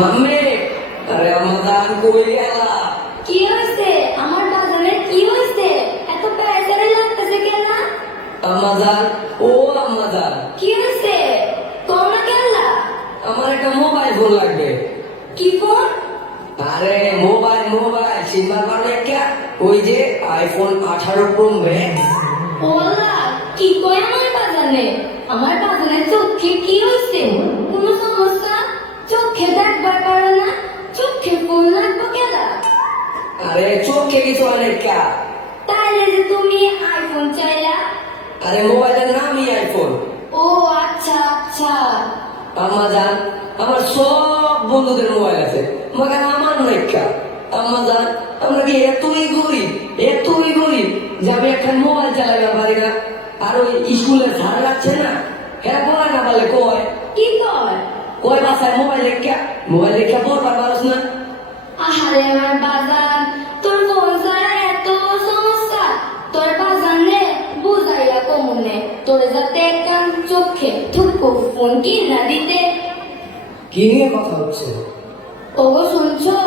Mummy, আরে আমাদান কই গেলা? কি হইছে? আমার বাজারে কি হইছে? এত প্যারাসারে লাগতেছে কেন? আমাদান, ও আমাদান, কি হইছে? তোমরা কেলা? আমার একটা মোবাইল ফোন লাগবে। কি ফোন? আরে মোবাইল সিলভার বারো একটা, ওই যে আইফোন 18 প্রো ম্যাক্স। ওলা, কি কয় আমার বাজারে? আমার বাজারে চোখে কি হইছে? কোনো সমস্যা? চোখে দেখবার পারে না? চোখে ফোন লাগবে কেলা? আরে চোখে কিছু অনেকা। তাইলে যে তুমি আইফোন চাইলা? আরে মোবাইলের নামই আইফোন। ও আচ্ছা আচ্ছা। আমাদান, আমার সব বন্ধুদের মোবাইল আছে, মগর আমার নাইকা। আমাদান, আমরা কি এতই গরিব যে আমি একটা মোবাইল চালাইতে পারি না? আর ওই স্কুলের স্যার লাগছে না, হ্যাঁ বলা না বলে কয় কি কয়? কয় বাসায় মোবাইল লেখা পড়বার পারস না। আহারে আমার বাজার, তোর ফোন ছাড়া এত সমস্যা। তোর বাজার নে বুঝাইয়া কমুনে, তোর যাতে একদম চোখে থুকু ফোন কিনা দিতে। কি নিয়ে কথা হচ্ছে? ওগো শুনছো?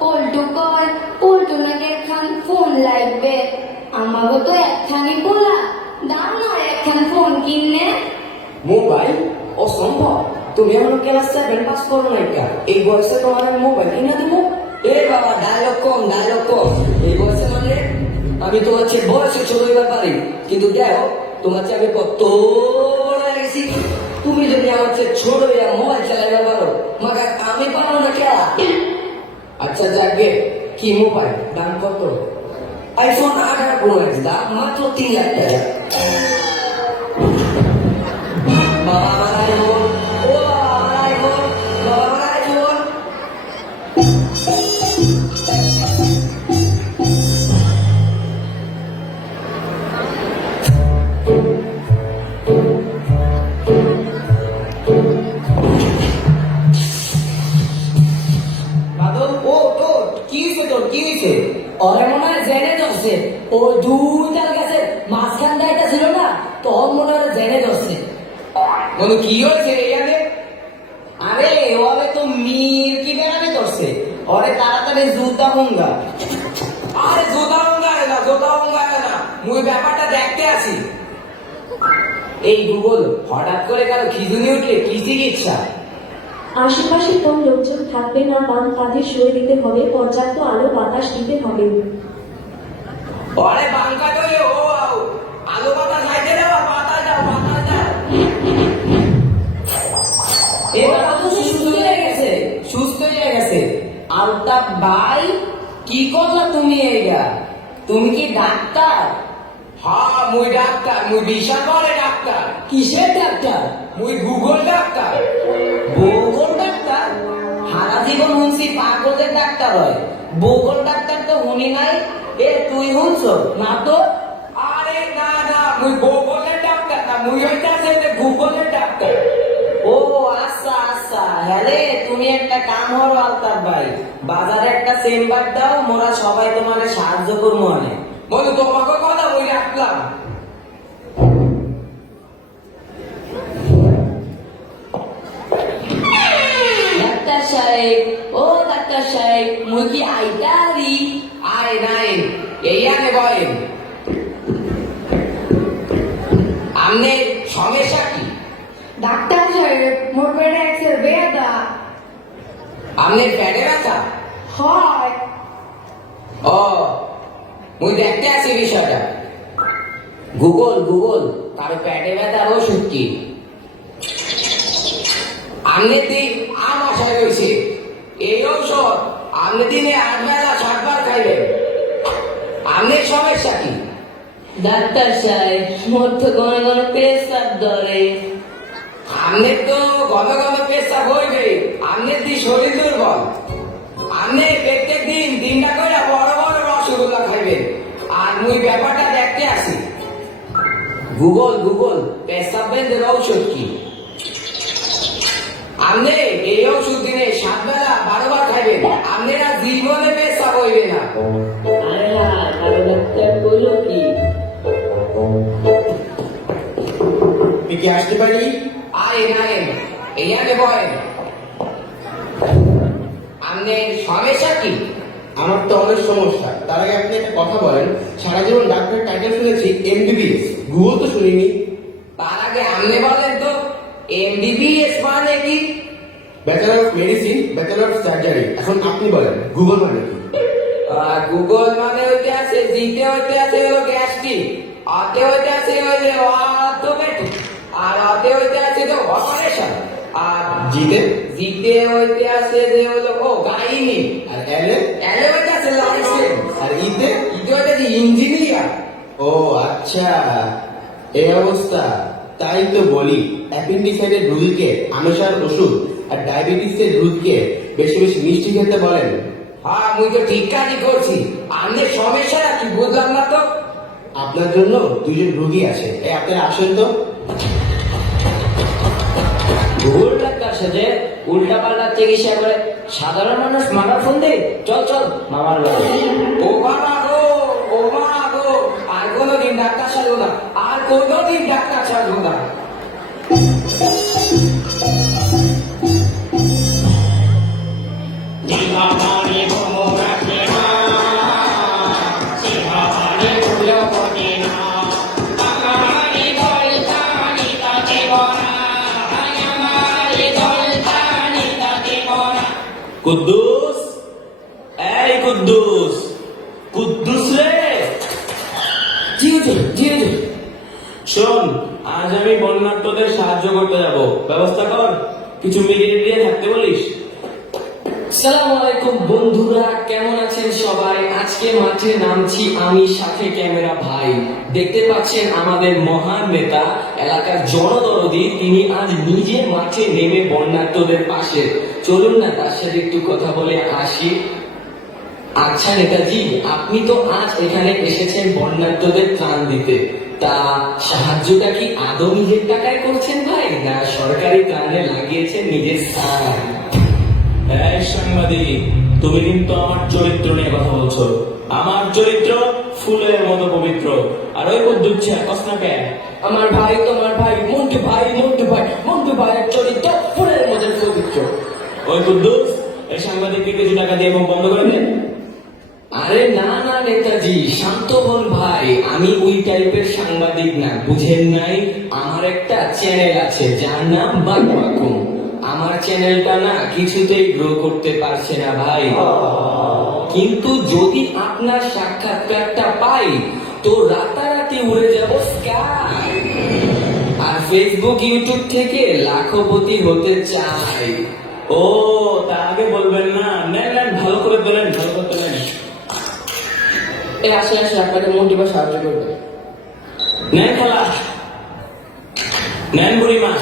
পল্টু কয় পল্টু নাকি একখান ফোন লাগবে। আমারও তো একখানি বলা, দাও না একখান ফোন কিনে। মোবাইল অসম্ভব, তুমি এমন ক্লাস 7 পাস করো না, এই বয়সে তোমার মোবাইল কিনে দেবো? এ বাবা, ডায়লগ কম। এই বয়সে মানে আমি তোমার চেয়ে বয়সে ছোট হইবার পারি, কিন্তু দেখো তোমার চেয়ে আমি কত বড় হয়ে গেছি। তুমি যদি আমার চেয়ে ছোট হইয়া মোবাইল চালাইতে পারো, মাগার আমি পারবো না খেলা। আচ্ছা যাকে, কি মোবাইল, দাম কত? আইফোন 18 প্রো ম্যাক্স, দাম মাত্র 3 লাখ টাকা। বাবা আমার আইফোন, ও বাবা আমার আইফোন, বাবা আমার আইফোন। বাদল, ও তোর কি হয়েছে? ওরে মনে হয় জেনে ধরছে, ও দুইটার কাছে মাঝখান দায়িত্ব ছিল না, তখন মনে হয় জেনে ধরছে। বলো কি হয়েছে এখানে? আরে ওরে তো মির কি বেড়াবে ধরছে, ওরে তাড়াতাড়ি জুতা ভঙ্গা। আরে জোতা অঙ্গায় না, মুই ব্যাপারটা দেখতে আসি। এই গুগল, হঠাৎ করে কারো খিজুনি উঠলে কি চিকিৎসা? আশেপাশে কম লোকজন থাকবে না, বাম কাঁধে শুয়ে দিতে হবে, পর্যাপ্ত আলো বাতাস দিতে হবে। ওরে বাঙ্কা দই, ও আলো বাতাস হাইতে দাও, বাতাস দাও। এবার তো সুস্থ হয়ে গেছে। আলতাফ ভাই, কি করলা তুমি এইটা? তুমি কি ডাক্তার? হ্যাঁ মুই ডাক্তার, মুই বিশাল বড় ডাক্তার। কিসের ডাক্তার? মুই গুগল ডাক্তার। বৌগল ডাক্তার? সারা জীবন শুনছি পাগলের ডাক্তার হয়, বৌগল ডাক্তার তো শুনি নাই। এ তুই শুনছ না তো? আরে না, মুই গুগলের ডাক্তার না, মুই হইতাছে গুগলের ডাক্তার। ও আচ্ছা, হ্যালে তুমি একটা কাম করো আলতাফ ভাই, বাজারে একটা চেম্বার দাও, মোরা সবাই তোমার সাহায্য করবো অনেক। বলো তোমাকে কথা বই রাখলাম। ডাক্তার সাহেব, ও ডাক্তার সাহেব, মুই কি আইতারি? আয় নাই, এই আনে বলেন আমনে সমস্যা কি? ডাক্তার সাহেব, মোর পেটে এক্সের বেদা আমনে পেটে ব্যথা? হয়। ও, মুই দেখতে আছি বিষয়টা। গুগল কারো পেটে ব্যথার ওষুধ কি? আমনে দিন আমাশায় রয়েছে, এই ঔষধ আমনে দিনে 8 বেলা 7 বার খাইবেন। আমনের সমস্যা কি? ডাক্তার সাহেব, মোর তো ঘন পেশাব ধরে। আমনের তো ঘন পেশাব হইবে, আমনের দি শরীর দুর্বল। আমনে প্রত্যেক দিন 3টা করে বড় রসগোল্লা খাইবেন। আর মুই ব্যাপারটা দেখতে আসি। গুগল পেশাব বেঁধে ঔষধ কি? আমনে এই ওষুধ দিনে 7 বেলা 12 বার খাইবেন, আমনেরা জীবনে পেশাব হইবে না। আরে কারো ডাক্তার বললো কি? আমি কি আসতে পারি? আরে না, এই আনে বলেন। আপনার সমস্যা কি? আমার তো অনেক সমস্যা। তার আগে আপনি একটা কথা বলেন, সারা জীবন ডাক্তার টাইটেল শুনেছি এমবিবিএস, গুগল তো শুনিনি। তার আগে আপনি বলেন তো এমবিবিএস মানে কি? Bachelor of medicine, bachelor of surgery. এখন আপনি বলেন গুগল মানে কি? গুগল মানে হইতে আছে, জিতে হইতে আছে হলো গ্যাস্ট্রিক, আতে হইতে আছে হইলে অর্থোপেডিক, আর আতে হইতে আছে তো অপারেশন, আর জিতে জিতে হইতে আছে যে হলো গাইনি, আর এলে এলে হইতে আছে লাইসেন্স, আর ইতে ইতে হইতে আছে ইঞ্জিনিয়ার। ও আচ্ছা, এই অবস্থা। তাই তো বলি অ্যাপেন্ডিসাইটের রোগীকে আমেশার ওষুধ আর ডায়াবেটিসের রোগীকে বেশি বেশি মিষ্টি খেতে বলেন। হ্যাঁ মুই তো ঠিক কাজই করছি। আপনার সমস্যাটা কি বুঝলাম না তো? আপনার জন্য দুজন রোগী আছে, এই আপনারা আসেন তো। ভুল ডাক্তার সাথে উল্টা পাল্টা চিকিৎসা করে সাধারণ মানুষ মারা ফোন দে, চল চল মামার বাড়ি। ও বাবা গো, ও মা গো, আর কোনোদিন ডাক্তার সাজবো না, আর কোনোদিন ডাক্তার সাজবো না। কুদ্দুস, এই কুদ্দুস, কুদ্দুস রে, জি হুজুর, জি হুজুর। শোন, আজ আমি বন্যার্তদের সাহায্য করতে যাব, ব্যবস্থা কর। কিছু মিলিয়ে দিয়ে থাকতে বলিস। সালাম আলাইকুম বন্ধুরা, কেমন আছেন সবাই? আজকে মাঠে নামছি আমি, সাথে ক্যামেরা ভাই। দেখতে পাচ্ছেন আমাদের মহান নেতা, এলাকার জনদরদি, তিনি আজ নিজে মাঠে নেমে বন্যার্তদের পাশে। চলুন না তার সাথে একটু কথা বলে আসি। আচ্ছা নেতাজি, আপনি তো আজ এখানে এসেছেন বন্যার্তদের ত্রাণ দিতে, তা সাহায্যটা কি আদৌ নিজের টাকায় করছেন ভাই, না সরকারি ত্রাণে লাগিয়েছেন নিজের স্থান? এই সাংবাদিক, তুমি কিন্তু আমার চরিত্র নিয়ে কথা বলছো। আমার চরিত্র ফুলের মতো পবিত্র, আর ওই কুদ্দুস কসনাকে আমার ভাই, তোমার ভাই, মন্টু ভাই, মন্টু ভাই, মন্টু ভাইয়ের চরিত্র ফুলের মধ্যে পবিত্র। ওই কুদ্দুস, এই সাংবাদিককে কিছু টাকা দিয়ে মুখ বন্ধ করে দে। আরে না না নেতাজি, শান্ত হন ভাই, আমি ওই টাইপের সাংবাদিক না, বুঝেন নাই? আমার একটা চ্যানেল আছে যার নাম বাকবাকুম। আমার চ্যানেলটা না কিছুতেই গ্রো করতে পারছে না ভাই, কিন্তু যদি আপনার সাক্ষাৎকারটা পাই তো রাতারাতি উড়ে যাব স্কাই, আর ফেসবুক ইউটিউব থেকে লাখপতি হতে চাই। ও, তা আগে বলবেন না? নেন নেন, ভালো করে তোলেন, ভালো করে তোলেন। এই আসে আসে, আপনাকে মন্টু ভাই সাহায্য করবে। নেন খেলা, নেন বুড়িমা।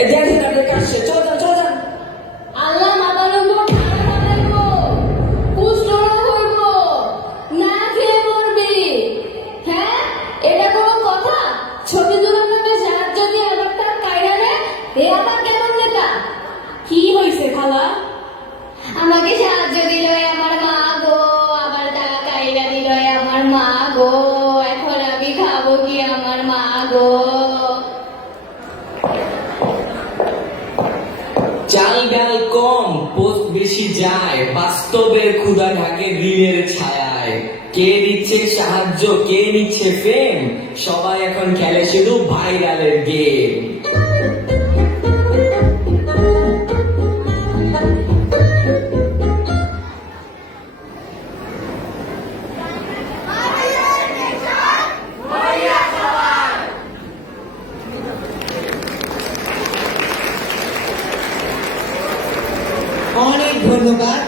এই দেখেন তাদের কাছে, চল যান, চল যান। আল্লাহ মাতার উপর কুষ্ঠ হইব, না খেয়ে মরবি। হ্যাঁ, এটা কোনো কথা? ছবি তোলার নামে সাহায্য দিয়ে আবার তার কায়রা নেয়, এ আবার কেমন নেতা? কি হয়েছে খালা? আমাকে সাহায্য দিল আমার মা গো, আবার টাকা কায়রা দিল আমার মা গো, এখন আমি খাবো কি আমার মা গো? চাল ডাল কম, পোস্ট বেশি যায়, বাস্তবের ক্ষুধা ঢাকে ঋণের ছায়ায়। কে দিচ্ছে সাহায্য, কে নিচ্ছে ফেম, সবাই এখন খেলে শুধু ভাইরালের গেম। অনেক ধন্যবাদ।